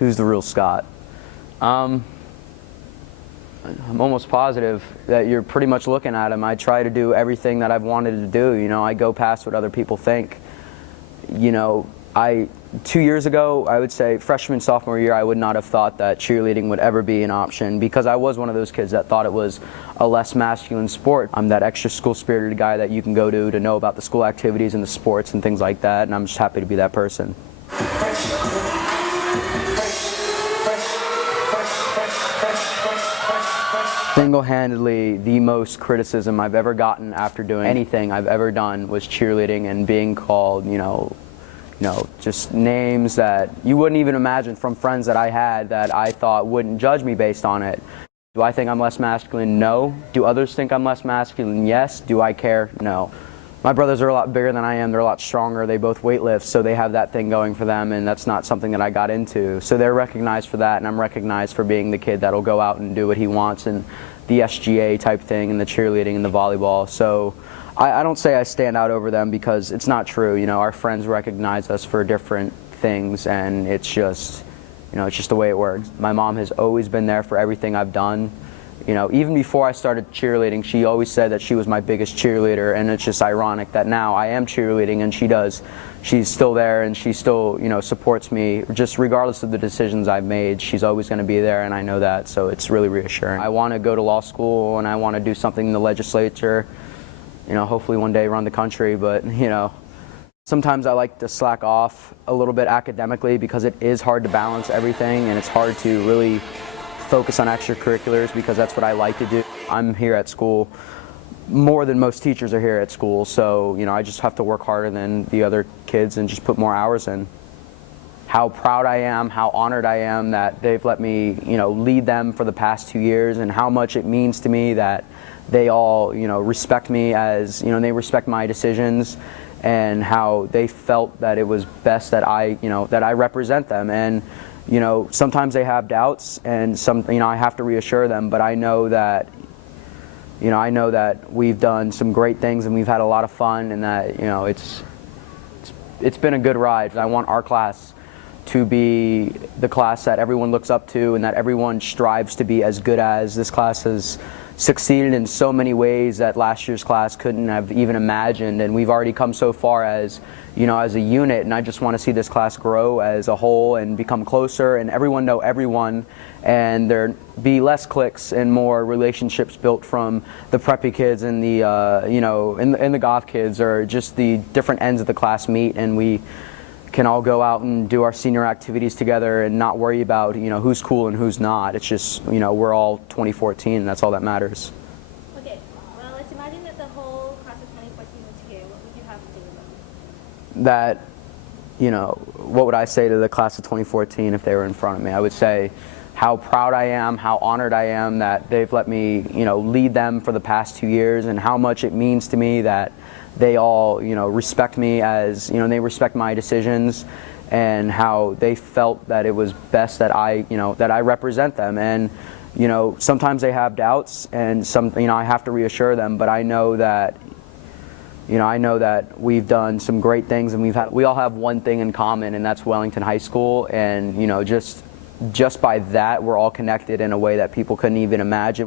Who's the real Scott? I'm almost positive that you're pretty much looking at him. I try to do everything that I've wanted to do. You know, I go past what other people think. You know, 2 years ago, I would say freshman, sophomore year, I would not have thought that cheerleading would ever be an option because I was one of those kids that thought it was a less masculine sport. I'm that extra school spirited guy that you can go to know about the school activities and the sports and things like that, and I'm just happy to be that person. Single-handedly, the most criticism I've ever gotten after doing anything I've ever done was cheerleading and being called, you know, just names that you wouldn't even imagine from friends that I had that I thought wouldn't judge me based on it. Do I think I'm less masculine? No. Do others think I'm less masculine? Yes. Do I care? No. My brothers are a lot bigger than I am. They're a lot stronger. They both weightlift, so they have that thing going for them, and that's not something that I got into. So they're recognized for that, and I'm recognized for being the kid that'll go out and do what he wants, and the SGA type thing, and the cheerleading, and the volleyball. So I don't say I stand out over them because it's not true. You know, our friends recognize us for different things, and it's just, you know, it's just the way it works. My mom has always been there for everything I've done. You know, even before I started cheerleading, she always said that she was my biggest cheerleader, and it's just ironic that now I am cheerleading and she's still there, and she still, you know, supports me just regardless of the decisions I've made. She's always going to be there, and I know that, so it's really reassuring. I want to go to law school, and I want to do something in the legislature, you know, hopefully one day run the country, but, you know, sometimes I like to slack off a little bit academically because it is hard to balance everything, and it's hard to really focus on extracurriculars because that's what I like to do. I'm here at school more than most teachers are here at school, so, you know, I just have to work harder than the other kids and just put more hours in. How proud I am, how honored I am that they've let me, you know, lead them for the past 2 years, and how much it means to me that they all, you know, respect me as, you know, they respect my decisions, and how they felt that it was best that I, you know, that I represent them. And you know, sometimes they have doubts, and you know, I have to reassure them, but I know that, you know, I know that we've done some great things and we've had a lot of fun, and that, you know, it's been a good ride. I want our class to be the class that everyone looks up to and that everyone strives to be as good as. This class has succeeded in so many ways that last year's class couldn't have even imagined, and we've already come so far as, you know, as a unit, and I just want to see this class grow as a whole and become closer, and everyone know everyone, and there be less cliques and more relationships built from the preppy kids and the you know, and the goth kids, or just the different ends of the class meet, and we can all go out and do our senior activities together and not worry about, you know, who's cool and who's not. It's just, you know, we're all 2014, and that's all that matters. Okay, well, let's imagine that the whole class of 2014 was here. What would you have to say to them? That, you know, what would I say to the class of 2014 if they were in front of me? I would say how proud I am, how honored I am that they've let me, you know, lead them for the past 2 years, and how much it means to me that they all, you know, respect me as, you know, they respect my decisions, and how they felt that it was best that I, you know, that I represent them. And, you know, sometimes they have doubts, and you know, I have to reassure them, but I know that, you know, I know that we've done some great things, and we all have one thing in common, and that's Wellington High School, and, you know, just by that, we're all connected in a way that people couldn't even imagine.